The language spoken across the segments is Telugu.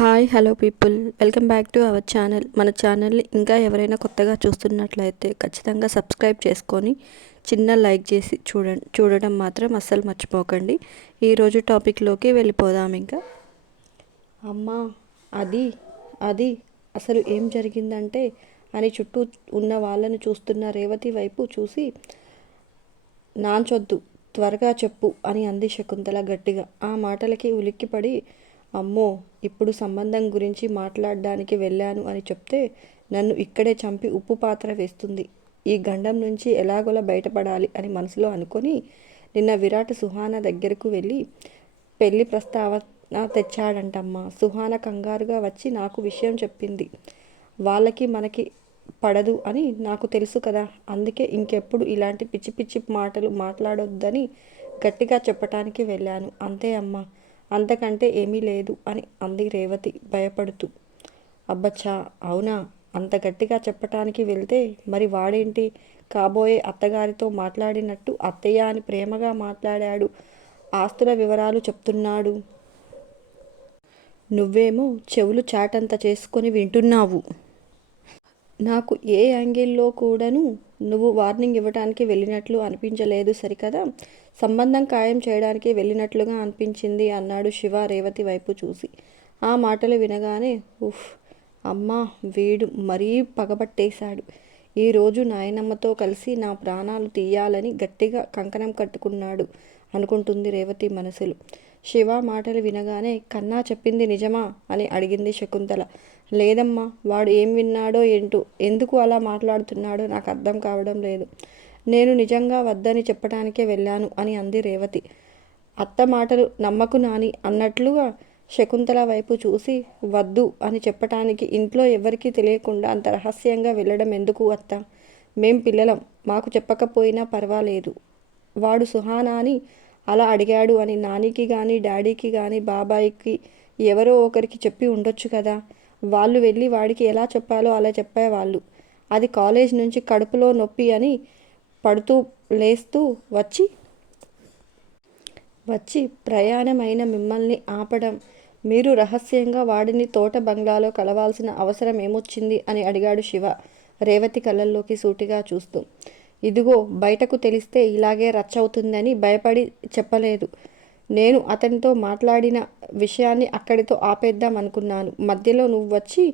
Hi hello people, welcome back to our channel. మన ఛానల్ని ఇంకా ఎవరైనా కొత్తగా చూస్తున్నట్లయితే ఖచ్చితంగా సబ్స్క్రైబ్ చేసుకొని చిన్న లైక్ చేసి చూడడం మాత్రం అస్సలు మర్చిపోకండి. ఈరోజు టాపిక్లోకి వెళ్ళిపోదాం. ఇంకా అమ్మా అది అది అసలు ఏం జరిగిందంటే అని చుట్టూ ఉన్న వాళ్ళని చూస్తున్న రేవతి వైపు చూసి, నాంచొద్దు, త్వరగా చెప్పు అని అంది శకుంతల గట్టిగా. ఆ మాటలకి ఉలిక్కిపడి, అమ్మో, ఇప్పుడు సంబంధం గురించి మాట్లాడడానికి వెళ్ళాను అని చెప్తే నన్ను ఇక్కడే చంపి ఉప్పు పాత్ర వేస్తుంది. ఈ గండం నుంచి ఎలాగోలా బయటపడాలి అని మనసులో అనుకొని నిన్న విరాట్ సుహాన దగ్గరకు వెళ్ళి పెళ్లి ప్రస్తావన తెచ్చాడంటమ్మా. సుహాన కంగారుగా వచ్చి నాకు విషయం చెప్పింది. వాళ్ళకి మనకి పడదు అని నాకు తెలుసు కదా, అందుకే ఇంకెప్పుడు ఇలాంటి పిచ్చి పిచ్చి మాటలు మాట్లాడొద్దని గట్టిగా చెప్పటానికి వెళ్ళాను, అంతే అమ్మా, అంతకంటే ఏమీ లేదు అని అంది రేవతి భయపడుతూ. అబ్బచ్చా, అవునా? అంత గట్టిగా చెప్పటానికి వెళ్తే మరి వాడేంటి కాబోయే అత్తగారితో మాట్లాడినట్టు అత్తయ్య అని ప్రేమగా మాట్లాడాడు, ఆస్తుల వివరాలు చెప్తున్నాడు. నువ్వేమో చెవులు చాటంత చేసుకొని వింటున్నావు. నాకు ఏ యాంగిల్లో కూడాను నువ్వు వార్నింగ్ ఇవ్వటానికి వెళ్ళినట్లు అనిపించలేదు సరికదా, సంబంధం ఖాయం చేయడానికి వెళ్ళినట్లుగా అనిపించింది అన్నాడు శివ రేవతి వైపు చూసి. ఆ మాటలు వినగానే ఉఫ్, అమ్మా, వీడు మరీ పగబట్టేశాడు. ఈరోజు నాయనమ్మతో కలిసి నా ప్రాణాలు తీయాలని గట్టిగా కంకణం కట్టుకున్నాడు అనుకుంటుంది రేవతి మనసులో. శివ మాటలు వినగానే కన్నా చెప్పింది నిజమా అని అడిగింది శకుంతల. లేదమ్మా, వాడు ఏం విన్నాడో ఏంటో, ఎందుకు అలా మాట్లాడుతున్నాడో నాకు అర్థం కావడం లేదు. నేను నిజంగా వద్దని చెప్పటానికే వెళ్ళాను అని అంది రేవతి. అత్త మాటలు నమ్మకు నాని అన్నట్లుగా శకుంతల వైపు చూసి, వద్దు అని చెప్పటానికి ఇంట్లో ఎవరికీ తెలియకుండా అంత రహస్యంగా వెళ్ళడం ఎందుకు అత్త? మేం పిల్లలం, మాకు చెప్పకపోయినా పర్వాలేదు. వాడు సుహానాని అలా అడిగాడు అని నానికి కానీ డాడీకి కానీ బాబాయికి ఎవరో ఒకరికి చెప్పి ఉండొచ్చు కదా. వాళ్ళు వెళ్ళి వాడికి ఎలా చెప్పాలో అలా చెప్పేవాళ్ళు. అది కాలేజ్ నుంచి కడుపులో నొప్పి అని పడుతూ లేస్తూ వచ్చి ప్రయాణమైన మిమ్మల్ని ఆపడం, మీరు రహస్యంగా వాడిని తోట బంగ్లాలో కలవాల్సిన అవసరం ఏమొచ్చింది అని అడిగాడు శివ రేవతి కళ్ళల్లోకి సూటిగా చూస్తూ. ఇదిగో, బయటకు తెలిస్తే ఇలాగే రచ్చవుతుందని భయపడి చెప్పలేదు. నేను అతనితో మాట్లాడిన విషయాన్ని అక్కడితో ఆపేద్దాం అనుకున్నాను. మధ్యలో నువ్వు వచ్చి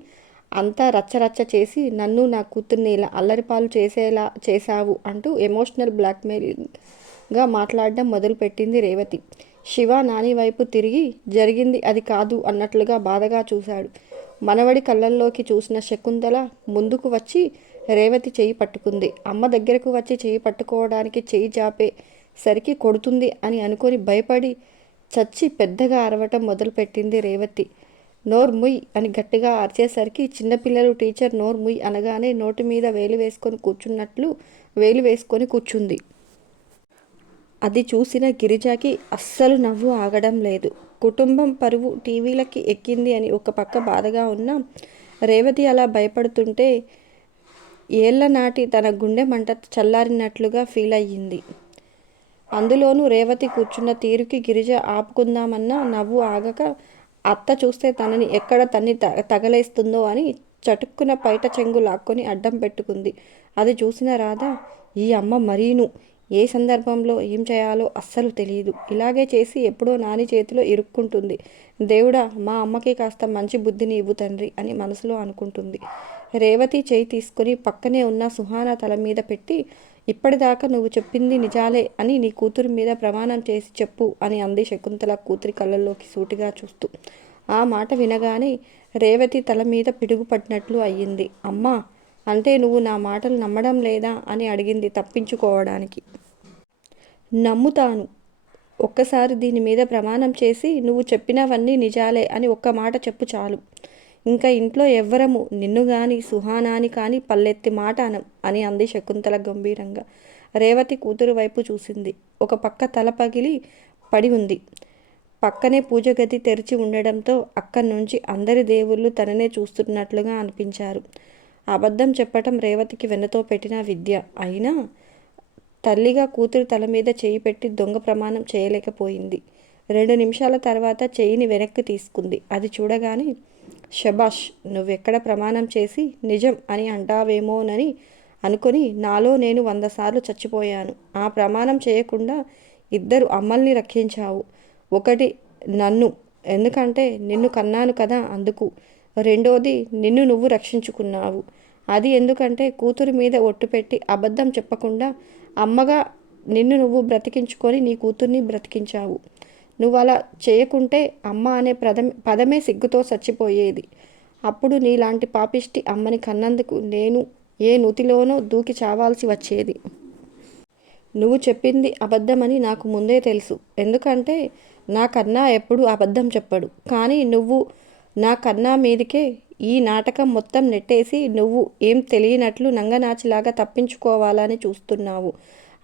అంతా రచ్చరచ్చ చేసి నన్ను నా కూతుర్ని ఇలా అల్లరిపాలు చేసేలా చేశావు అంటూ ఎమోషనల్ బ్లాక్మెయిల్గా మాట్లాడడం మొదలుపెట్టింది రేవతి. శివ నాని వైపు తిరిగి జరిగింది అది కాదు అన్నట్లుగా బాధగా చూశాడు. మనవడి కళ్ళల్లోకి చూసిన శకుంతల ముందుకు వచ్చి రేవతి చెయ్యి పట్టుకుంది. అమ్మ దగ్గరకు వచ్చి చెయ్యి పట్టుకోవడానికి చెయ్యి జాపే సరికి కొడుతుంది అని అనుకొని భయపడి చచ్చి పెద్దగా అరవటం మొదలుపెట్టింది రేవతి. నోర్ముయ్ అని గట్టిగా అరిచేసరికి చిన్నపిల్లలు టీచర్ నోర్ముయ్ అనగానే నోటి మీద వేలు వేసుకొని కూర్చున్నట్లు వేలు వేసుకొని కూర్చుంది. అది చూసిన గిరిజాకి అస్సలు నవ్వు ఆగడం లేదు. కుటుంబం పరువు టీవీలకి ఎక్కింది అని ఒక పక్క బాధగా ఉన్న రేవతి అలా భయపడుతుంటే ఏళ్ల నాటి తన గుండె మంట చల్లారినట్లుగా ఫీల్ అయ్యింది. అందులోనూ రేవతి కూర్చున్న తీరుకి గిరిజ ఆపుకుందామన్నా నవ్వు ఆగక, అత్త చూస్తే తనని ఎక్కడ తన్ని తగలేస్తుందో అని చటుక్కున పైట చెంగు లాక్కొని అడ్డం పెట్టుకుంది. అది చూసిన రాధ, ఈ అమ్మ మరీను ఏ సందర్భంలో ఏం చేయాలో అస్సలు తెలియదు, ఇలాగే చేసి ఎప్పుడో నాని చేతిలో ఇరుక్కుంటుంది. దేవుడా, మా అమ్మకి కాస్త మంచి బుద్ధిని ఇవ్వు తండ్రి అని మనసులో అనుకుంటుంది. రేవతి చేయి తీసుకుని పక్కనే ఉన్న సుహాన తల మీద పెట్టి, ఇప్పటిదాకా నువ్వు చెప్పింది నిజాలే అని నీ కూతురి మీద ప్రమాణం చేసి చెప్పు అని అంది శకుంతల కూతురి కళ్ళల్లోకి సూటిగా చూస్తూ. ఆ మాట వినగానే రేవతి తల మీద పిడుగు పడినట్లు అయ్యింది. అమ్మా, అంటే నువ్వు నా మాటలు నమ్మడం లేదా అని అడిగింది తప్పించుకోవడానికి. నమ్ముతాను, ఒక్కసారి దీని మీద ప్రమాణం చేసి నువ్వు చెప్పినవన్నీ నిజాలే అని ఒక్క మాట చెప్పు చాలు. ఇంకా ఇంట్లో ఎవ్వరము నిన్ను గాని సుహానాని కానీ పల్లెత్తి మాట అనం అని అంది శకుంతల గంభీరంగా. రేవతి కూతురు వైపు చూసింది. ఒక పక్క తల పగిలి పడి ఉంది. పక్కనే పూజ గది తెరిచి ఉండడంతో అక్కడి నుంచి అందరి దేవుళ్ళు తననే చూస్తున్నట్లుగా అనిపించారు. అబద్ధం చెప్పటం రేవతికి వెన్నతో పెట్టిన విద్య అయినా తల్లిగా కూతురు తల మీద చేయి పెట్టి దొంగ ప్రమాణం చేయలేకపోయింది. 2 నిమిషాల తర్వాత చెయ్యిని వెనక్కి తీసుకుంది. అది చూడగానే శబాష్, నువ్వెక్కడ ప్రమాణం చేసి నిజం అని అంటావేమోనని అనుకొని నాలో నేను 100 సార్లు చచ్చిపోయాను. ఆ ప్రమాణం చేయకుండా ఇద్దరు అమ్మల్ని రక్షించావు. ఒకటి నన్ను, ఎందుకంటే నిన్ను కన్నాను కదా అందుకు. రెండోది నిన్ను నువ్వు రక్షించుకున్నావు. అది ఎందుకంటే కూతురి మీద ఒట్టు పెట్టి అబద్ధం చెప్పకుండా అమ్మగా నిన్ను నువ్వు బ్రతికించుకొని నీ కూతుర్ని బ్రతికించావు. నువ్వు అలా చేయకుంటే అమ్మ అనే పదమే సిగ్గుతో చచ్చిపోయేది. అప్పుడు నీలాంటి పాపిష్టి అమ్మని కన్నందుకు నేను ఏ నూతిలోనో దూకి చావాల్సి వచ్చేది. నువ్వు చెప్పింది అబద్ధమని నాకు ముందే తెలుసు. ఎందుకంటే నా కన్నా ఎప్పుడు అబద్ధం చెప్పడు. కానీ నువ్వు నా కన్నా మీదకే ఈ నాటకం మొత్తం నెట్టేసి నువ్వు ఏం తెలియనట్లు నంగనాచిలాగా తప్పించుకోవాలని చూస్తున్నావు.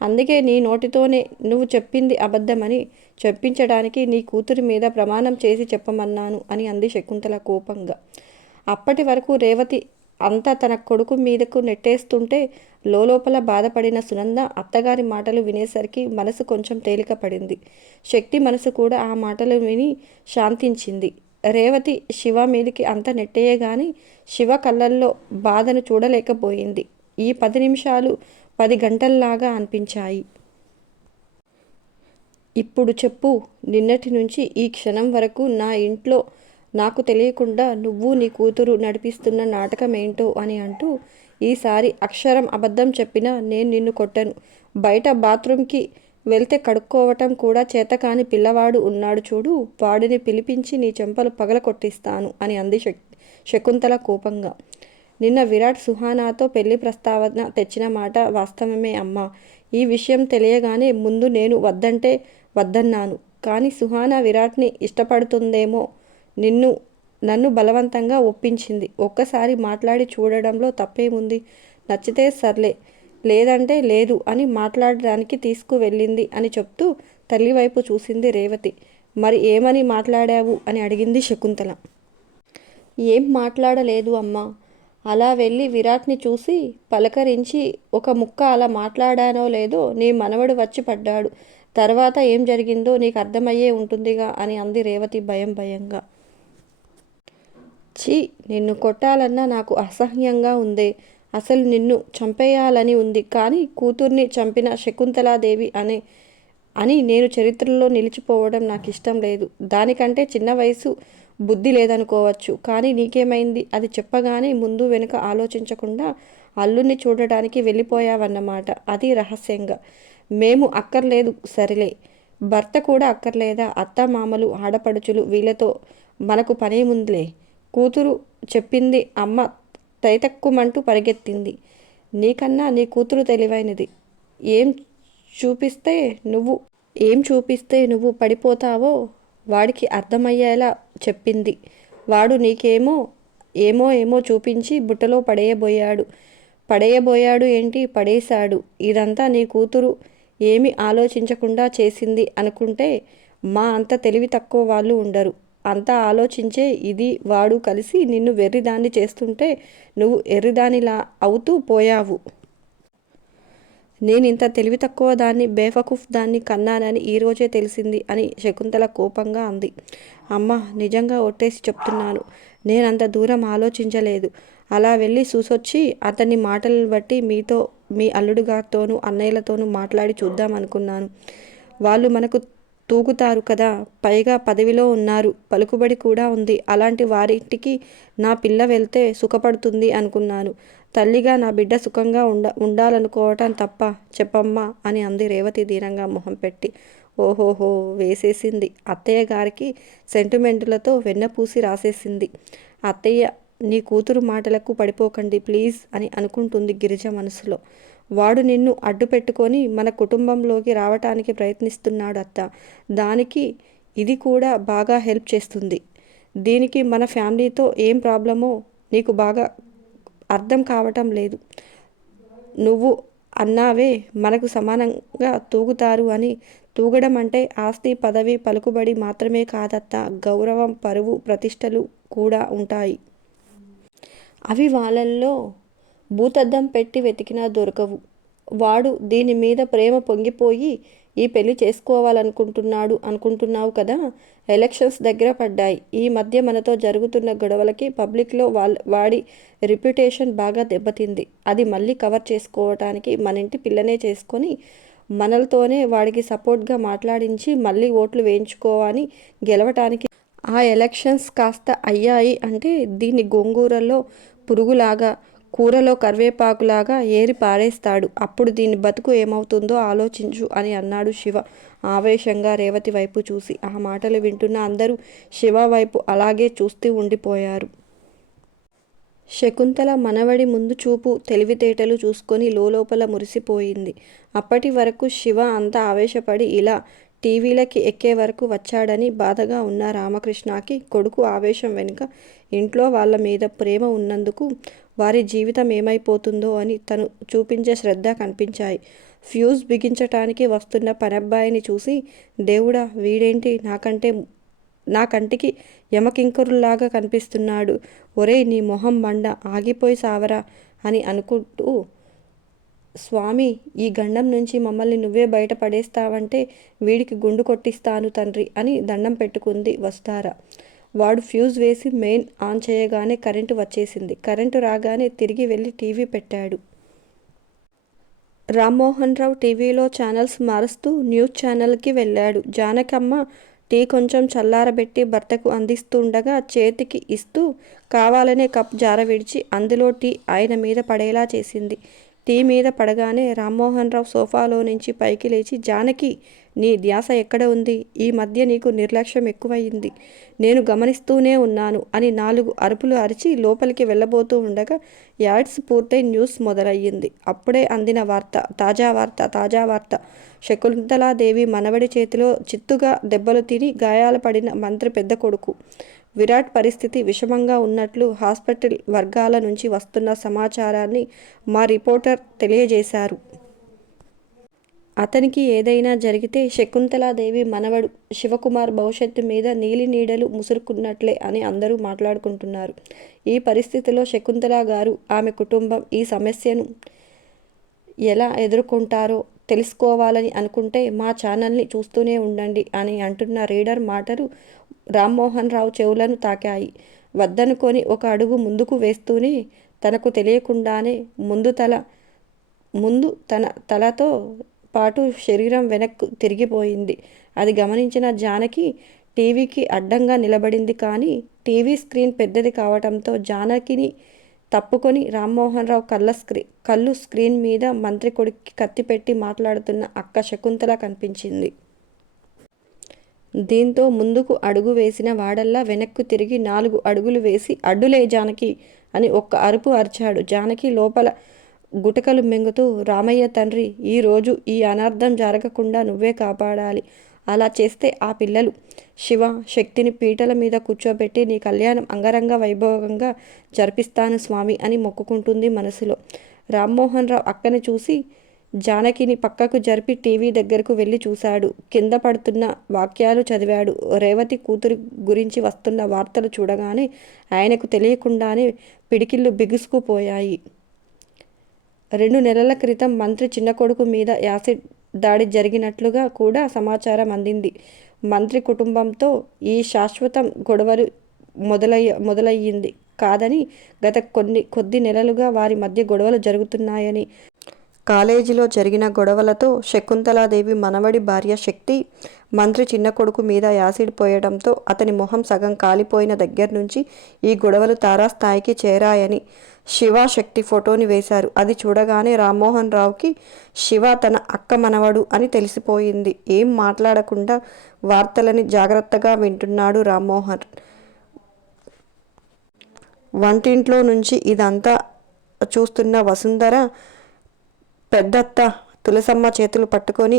అందుకే నీ నోటితోనే నువ్వు చెప్పింది అబద్ధమని చెప్పించడానికి నీ కూతురి మీద ప్రమాణం చేసి చెప్పమన్నాను అని అంది శకుంతల కోపంగా. అప్పటి వరకు రేవతి అంతా తన కొడుకు మీదకు నెట్టేస్తుంటే లోపల బాధపడిన సునంద అత్తగారి మాటలు వినేసరికి మనసు కొంచెం తేలిక పడింది. శక్తి మనసు కూడా ఆ మాటలు విని శాంతించింది. రేవతి శివ మీదికి అంత నెట్టేయగాని శివ కళ్ళల్లో బాధను చూడలేకపోయింది. ఈ 10 నిమిషాలు 10 గంటల్లాగా అనిపించాయి. ఇప్పుడు చెప్పు, నిన్నటి నుంచి ఈ క్షణం వరకు నా ఇంట్లో నాకు తెలియకుండా నువ్వు నీ కూతురు నడిపిస్తున్న నాటకం ఏంటో అని అంటూ, ఈసారి అక్షరం అబద్ధం చెప్పినా నేను నిన్ను కొట్టను. బయట బాత్రూంకి వెళ్తే కడుక్కోవటం కూడా చేతకాని పిల్లవాడు ఉన్నాడు చూడు, వాడిని పిలిపించి నీ చెంపలు పగల కొట్టిస్తాను అని అంది శకుంతల కోపంగా. నిన్న విరాట్ సుహానాతో పెళ్లి ప్రస్తావన తెచ్చిన మాట వాస్తవమే అమ్మా. ఈ విషయం తెలియగానే ముందు నేను వద్దంటే వద్దన్నాను. కానీ సుహానా విరాట్ని ఇష్టపడుతుందేమో నన్ను బలవంతంగా ఒప్పించింది. ఒక్కసారి మాట్లాడి చూడడంలో తప్పేముంది? నచ్చితే సర్లే, లేదంటే లేదు అని మాట్లాడడానికి తీసుకువెళ్ళింది అని చెప్తూ తల్లివైపు చూసింది రేవతి. మరి ఏమని మాట్లాడావు అని అడిగింది శకుంతల. ఏం మాట్లాడలేదు అమ్మా. అలా వెళ్ళి విరాట్ని చూసి పలకరించి ఒక ముక్క అలా మాట్లాడానో లేదో నీ మనవడు వచ్చి పడ్డాడు. తర్వాత ఏం జరిగిందో నీకు అర్థమయ్యే ఉంటుందిగా అని అంది రేవతి భయంగా. ఛీ, నిన్ను కొట్టాలన్నా నాకు అసహ్యంగా ఉందే. అసలు నిన్ను చంపేయాలని ఉంది. కానీ కూతుర్ని చంపిన శకుంతలాదేవి అని నేను చరిత్రలో నిలిచిపోవడం నాకు ఇష్టం లేదు. దానికంటే చిన్న వయసు, బుద్ధి లేదనుకోవచ్చు. కానీ నీకేమైంది? అది చెప్పగానే ముందు వెనుక ఆలోచించకుండా అల్లుణ్ణి చూడటానికి వెళ్ళిపోయావన్నమాట. అది రహస్యంగా. మేము అక్కర్లేదు సరిలే, భర్త కూడా అక్కర్లేదా? అత్త మామలు, ఆడపడుచులు, వీళ్ళతో మనకు పనేముందిలే. కూతురు చెప్పింది అమ్మ తైతక్కుమంటూ పరిగెత్తింది. నీకన్నా నీ కూతురు తెలివైనది. ఏం చూపిస్తే నువ్వు పడిపోతావో వాడికి అర్థమయ్యేలా చెప్పింది. వాడు నీకేమో ఏమో చూపించి బుట్టలో పడేయబోయాడు ఏంటి? పడేశాడు. ఇదంతా నీ కూతురు ఏమి ఆలోచించకుండా చేసింది అనుకుంటే మా అంత తెలివి తక్కువ వాళ్ళు ఉండరు. అంతా ఆలోచించే ఇది వాడు కలిసి నిన్ను వెర్రిదాన్ని చేస్తుంటే నువ్వు ఎర్రిదానిలా అవుతూ పోయావు. నేనింత తెలివి తక్కువ దాన్ని, బేవకూఫ్ దాన్ని కన్నానని ఈరోజే తెలిసింది అని శకుంతల కోపంగా అంది. అమ్మ, నిజంగా ఒట్టేసి చెప్తున్నాను, నేనంత దూరం ఆలోచించలేదు. అలా వెళ్ళి చూసొచ్చి అతని మాటలను బట్టి మీతో, మీ అల్లుడు గారితోనూ అన్నయ్యలతోనూ మాట్లాడి చూద్దామనుకున్నాను. వాళ్ళు మనకు తూగుతారు కదా, పైగా పదవిలో ఉన్నారు, పలుకుబడి కూడా ఉంది. అలాంటి వారింటికి నా పిల్ల వెళ్తే సుఖపడుతుంది అనుకున్నాను. తల్లిగా నా బిడ్డ సుఖంగా ఉండాలనుకోవటం తప్ప. చెప్పమ్మా అని అంది రేవతి దీనంగా మొహం పెట్టి. ఓహోహో, వేసేసింది. అత్తయ్య గారికి సెంటిమెంటులతో వెన్నపూసి రాసేసింది. అత్తయ్య, నీ కూతురు మాటలకు పడిపోకండి ప్లీజ్ అని అనుకుంటుంది గిరిజ మనసులో. వాడు నిన్ను అడ్డు పెట్టుకొని మన కుటుంబంలోకి రావటానికి ప్రయత్నిస్తున్నాడు అత్త. దానికి ఇది కూడా బాగా హెల్ప్ చేస్తుంది. దీనికి మన ఫ్యామిలీతో ఏం ప్రాబ్లమో నీకు బాగా అర్థం కావటం లేదు. నువ్వు అన్నావే మనకు సమానంగా తూగుతారు అని. తూగడం అంటే ఆస్తి, పదవి, పలుకుబడి మాత్రమే కాదత్తా, గౌరవం, పరువు, ప్రతిష్టలు కూడా ఉంటాయి. అవి వాళ్ళల్లో భూతద్దం పెట్టి వెతికినా దొరకవు. వాడు దీని మీద ప్రేమ పొంగిపోయి ఈ పెళ్లి చేసుకోవాలనుకుంటున్నాడు అనుకుంటున్నావు కదా. ఎలక్షన్స్ దగ్గర పడ్డాయి. ఈ మధ్య మనతో జరుగుతున్న గొడవలకి పబ్లిక్లో వాడి రిప్యుటేషన్ బాగా దెబ్బతింది. అది మళ్ళీ కవర్ చేసుకోవటానికి మనింటి పిల్లనే చేసుకొని మనలతోనే వాడికి సపోర్ట్గా మాట్లాడించి మళ్ళీ ఓట్లు వేయించుకోవని గెలవటానికి ఆ ఎలక్షన్స్ కాస్త అయ్యాయి అంటే దీన్ని గోంగూరలో పురుగులాగా కూరలో కరివేపాకులాగా ఏరి పారేస్తాడు. అప్పుడు దీని బతుకు ఏమవుతుందో ఆలోచించు అని అన్నాడు శివ ఆవేశంగా రేవతి వైపు చూసి. ఆ మాటలు వింటున్న అందరూ శివ వైపు అలాగే చూస్తూ ఉండిపోయారు. శకుంతల మనవడి ముందు చూపు తెలివితేటలు చూసుకొని లోలోపల మురిసిపోయింది. అప్పటి వరకు శివ అంత ఆవేశపడి ఇలా టీవీలకి ఎక్కే వరకు వచ్చాడని బాధగా ఉన్న రామకృష్ణకి కొడుకు ఆవేశం వెనుక ఇంట్లో వాళ్ళ మీద ప్రేమ ఉన్నందుకు వారి జీవితం ఏమైపోతుందో అని తను చూపించే శ్రద్ధ కనిపించాయి. ఫ్యూజ్ బిగించటానికి వస్తున్న పనబ్బాయిని చూసి దేవుడా వీడేంటి నా కంటికి యమకింకరుల్లాగా కనిపిస్తున్నాడు. ఒరేయ్ నీ మొహం మండ ఆగిపోయి సావరా అని అనుకుంటూ స్వామి ఈ గండం నుంచి మమ్మల్ని నువ్వే బయట పడేస్తావంటే వీడికి గుండు కొట్టిస్తాను తండ్రి అని దండం పెట్టుకుంది వస్తారా. వాడు ఫ్యూజ్ వేసి మెయిన్ ఆన్ చేయగానే కరెంటు వచ్చేసింది. కరెంటు రాగానే తిరిగి వెళ్ళి టీవీ పెట్టాడు. రామ్మోహన్ రావు టీవీలో ఛానల్స్ మారుస్తూ న్యూస్ ఛానల్కి వెళ్ళాడు. జానకమ్మ టీ కొంచెం చల్లారబెట్టి భర్తకు అందిస్తుండగా చేతికి ఇస్తూ కావాలనే కప్ జారవిడిచి అందులో టీ ఆయన మీద పడేలా చేసింది. టీ మీద పడగానే రామ్మోహన్ రావు సోఫాలో నుంచి పైకి లేచి జానకి నీ ధ్యాస ఎక్కడ ఉంది? ఈ మధ్య నీకు నిర్లక్ష్యం ఎక్కువయింది. నేను గమనిస్తూనే ఉన్నాను అని 4 అరుపులు అరిచి లోపలికి వెళ్ళబోతూ ఉండగా యాడ్స్ పూర్తయి న్యూస్ మొదలయ్యింది. అప్పుడే అందిన వార్త తాజా వార్త శకుంతలాదేవి మనవడి చేతిలో చిత్తుగా దెబ్బలు తిని గాయాలు పడిన మంత్రి పెద్ద కొడుకు విరాట్ పరిస్థితి విషమంగా ఉన్నట్లు హాస్పిటల్ వర్గాల నుంచి వస్తున్న సమాచారాన్ని మా రిపోర్టర్ తెలియజేశారు. అతనికి ఏదైనా జరిగితే శకుంతలాదేవి మనవడు శివకుమార్ భవిష్యత్తు మీద నీలి నీడలు ముసురుకున్నట్లే అని అందరూ మాట్లాడుకుంటున్నారు. ఈ పరిస్థితిలో శకుంతల గారు ఆమె కుటుంబం ఈ సమస్యను ఎలా ఎదుర్కొంటారో తెలుసుకోవాలని అనుకుంటే మా ఛానల్ని చూస్తూనే ఉండండి అని అంటున్న రీడర్ మాటలు రామ్మోహన్ రావు చెవులను తాకాయి. వద్దనుకొని ఒక అడుగు ముందుకు వేస్తూనే తనకు తెలియకుండానే తన తలతో పాటు శరీరం వెనక్కు తిరిగిపోయింది. అది గమనించిన జానకి టీవీకి అడ్డంగా నిలబడింది. కానీ టీవీ స్క్రీన్ పెద్దది కావటంతో జానకిని తప్పుకొని రామ్మోహన్ రావు కళ్ళు స్క్రీన్ మీద మంత్రి కొడుక్కి కత్తి పెట్టి మాట్లాడుతున్న అక్క శకుంతల కనిపించింది. దీంతో ముందుకు అడుగు వేసిన వాడల్లా వెనక్కు తిరిగి 4 అడుగులు వేసి అడ్డులే జానకి అని ఒక్క అరుపు అరిచాడు. జానకి లోపల గుటకలు మింగుతూ రామయ్య తండ్రి ఈరోజు ఈ అనర్థం జరగకుండా నువ్వే కాపాడాలి. అలా చేస్తే ఆ పిల్లలు శివ శక్తిని పీటల మీద కూర్చోబెట్టి నీ కళ్యాణం అంగరంగ వైభవంగా జరిపిస్తాను స్వామి అని మొక్కుకుంటుంది మనసులో. రామ్మోహన్ రావు అక్కని చూసి జానకిని పక్కకు జరిపి టీవీ దగ్గరకు వెళ్ళి చూశాడు. కింద పడుతున్న వాక్యాలు చదివాడు. రేవతి కూతురి గురించి వస్తున్న వార్తలు చూడగానే ఆయనకు తెలియకుండానే పిడికిళ్ళు బిగుసుకుపోయాయి. 2 నెలల క్రితం మంత్రి చిన్న కొడుకు మీద యాసిడ్ దాడి జరిగినట్లుగా కూడా సమాచారం అందింది. మంత్రి కుటుంబంతో ఈ శాశ్వతం గొడవలు మొదలయ్యింది కాదని గత కొద్ది నెలలుగా వారి మధ్య గొడవలు జరుగుతున్నాయని, కాలేజీలో జరిగిన గొడవలతో శకుంతలాదేవి మనవడి భార్య శక్తి మంత్రి చిన్న కొడుకు మీద యాసిడ్ పోయడంతో అతని మొహం సగం కాలిపోయిన దగ్గర నుంచి ఈ గొడవలు తారాస్థాయికి చేరాయని శివ శక్తి ఫోటోని వేశారు. అది చూడగానే రామ్మోహన్ రావుకి శివ తన అక్క మనవడు అని తెలిసిపోయింది. ఏం మాట్లాడకుండా వార్తలని జాగ్రత్తగా వింటున్నాడు రామ్మోహన్. వంటింట్లో నుంచి ఇదంతా చూస్తున్న వసుంధర పెద్దత్త తులసమ్మ చేతులు పట్టుకొని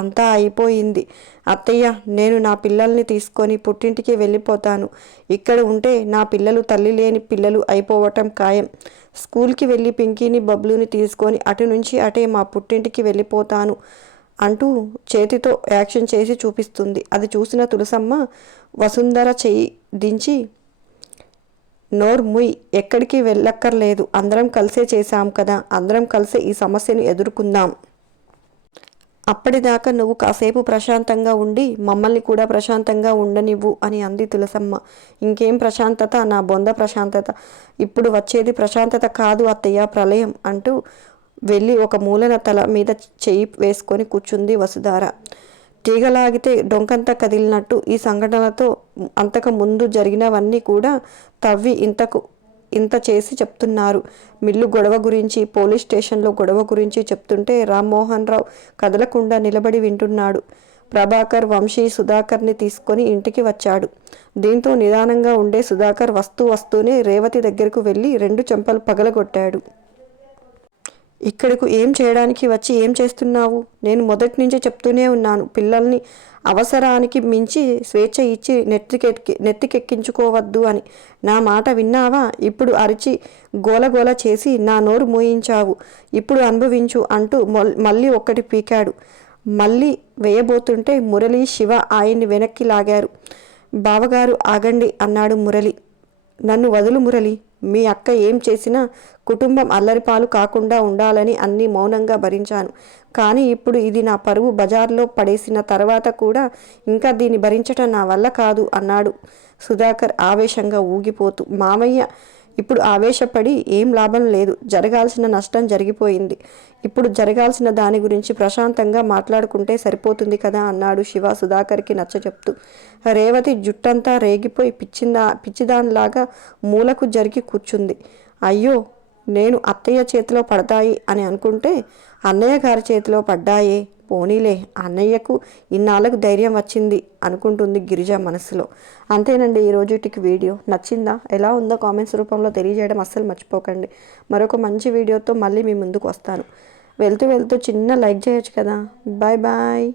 అంతా అయిపోయింది అత్తయ్య, నేను నా పిల్లల్ని తీసుకొని పుట్టింటికి వెళ్ళిపోతాను. ఇక్కడ ఉంటే నా పిల్లలు తల్లి లేని పిల్లలు అయిపోవటం ఖాయం. స్కూల్కి వెళ్ళి పింకీని బబ్లుని తీసుకొని అటు నుంచి అటే మా పుట్టింటికి వెళ్ళిపోతాను అంటూ చేతితో యాక్షన్ చేసి చూపిస్తుంది. అది చూసిన తులసమ్మ వసుంధర చెయ్యి దించి నోర్ ముయ్, ఎక్కడికి వెళ్ళక్కర్లేదు, అందరం కలిసే చేశాం కదా, అందరం కలిసే ఈ సమస్యను ఎదుర్కొందాం అప్పటిదాకా నువ్వు కాసేపు ప్రశాంతంగా ఉండి మమ్మల్ని కూడా ప్రశాంతంగా ఉండనివ్వు అని అంది తులసమ్మ. ఇంకేం ప్రశాంతత, నా బొంద ప్రశాంతత. ఇప్పుడు వచ్చేది ప్రశాంతత కాదు అత్తయ్య, ప్రళయం అంటూ వెళ్ళి ఒక మూలన తల మీద చెయ్యి వేసుకొని కూర్చుంది వసుధార. తీగలాగితే డొంకంతా కదిలినట్టు ఈ సంఘటనలతో అంతకు ముందు జరిగినవన్నీ కూడా తవ్వి ఇంత చేసి చెప్తున్నారు. మిల్లు గొడవ గురించి, పోలీస్ స్టేషన్లో గొడవ గురించి చెప్తుంటే రామ్మోహన్ రావు కదలకుండా నిలబడి వింటున్నాడు. ప్రభాకర్, వంశీ సుధాకర్ని తీసుకొని ఇంటికి వచ్చాడు. దీంతో నిదానంగా ఉండే సుధాకర్ వస్తూనే రేవతి దగ్గరకు వెళ్ళి 2 చెంపలు పగలగొట్టాడు. ఇక్కడకు ఏం చేయడానికి వచ్చి ఏం చేస్తున్నావు? నేను మొదటి నుంచే చెప్తూనే ఉన్నాను, పిల్లల్ని అవసరానికి మించి స్వేచ్ఛ ఇచ్చి నెత్తికెక్కించుకోవద్దు అని. నా మాట విన్నావా? ఇప్పుడు అరిచి గోలగోల చేసి నా నోరు మూయించావు. ఇప్పుడు అనుభవించు అంటూ మళ్ళీ ఒక్కటి పీకాడు. మళ్ళీ వేయబోతుంటే మురళి, శివ ఆయన్ని వెనక్కి లాగారు. బావగారు ఆగండి అన్నాడు మురళి. నన్ను వదులు మురళి. మీ అక్క ఏం చేసినా కుటుంబం అల్లరిపాలు కాకుండా ఉండాలని అన్నీ మౌనంగా భరించాను. కానీ ఇప్పుడు ఇది నా పరువు బజార్లో పడేసిన తర్వాత కూడా ఇంకా దీన్ని భరించటం నా వల్ల కాదు అన్నాడు సుధాకర్ ఆవేశంగా ఊగిపోతూ. మామయ్య, ఇప్పుడు ఆవేశపడి ఏం లాభం లేదు. జరగాల్సిన నష్టం జరిగిపోయింది. ఇప్పుడు జరగాల్సిన దాని గురించి ప్రశాంతంగా మాట్లాడుకుంటే సరిపోతుంది కదా అన్నాడు శివ సుధాకర్కి నచ్చచెప్తూ. రేవతి జుట్టంతా రేగిపోయి పిచ్చిదానిలాగా మూలకు జరిగి కూర్చుంది. అయ్యో, నేను అత్తయ్య చేతిలో పడతాయి అని అనుకుంటే అన్నయ్య గారి చేతిలో పడ్డాయే. పోనీలే, అన్నయ్యకు ఇన్నాళ్ళకు ధైర్యం వచ్చింది అనుకుంటుంది గిరిజ మనసులో. అంతేనండి ఈ రోజుటికి వీడియో. నచ్చిందా? ఎలా ఉందో కామెంట్స్ రూపంలో తెలియజేయడం అస్సలు మర్చిపోకండి. మరొక మంచి వీడియోతో మళ్ళీ మీ ముందుకు వస్తాను. వెళ్తూ చిన్న లైక్ చేయొచ్చు కదా. Bye bye.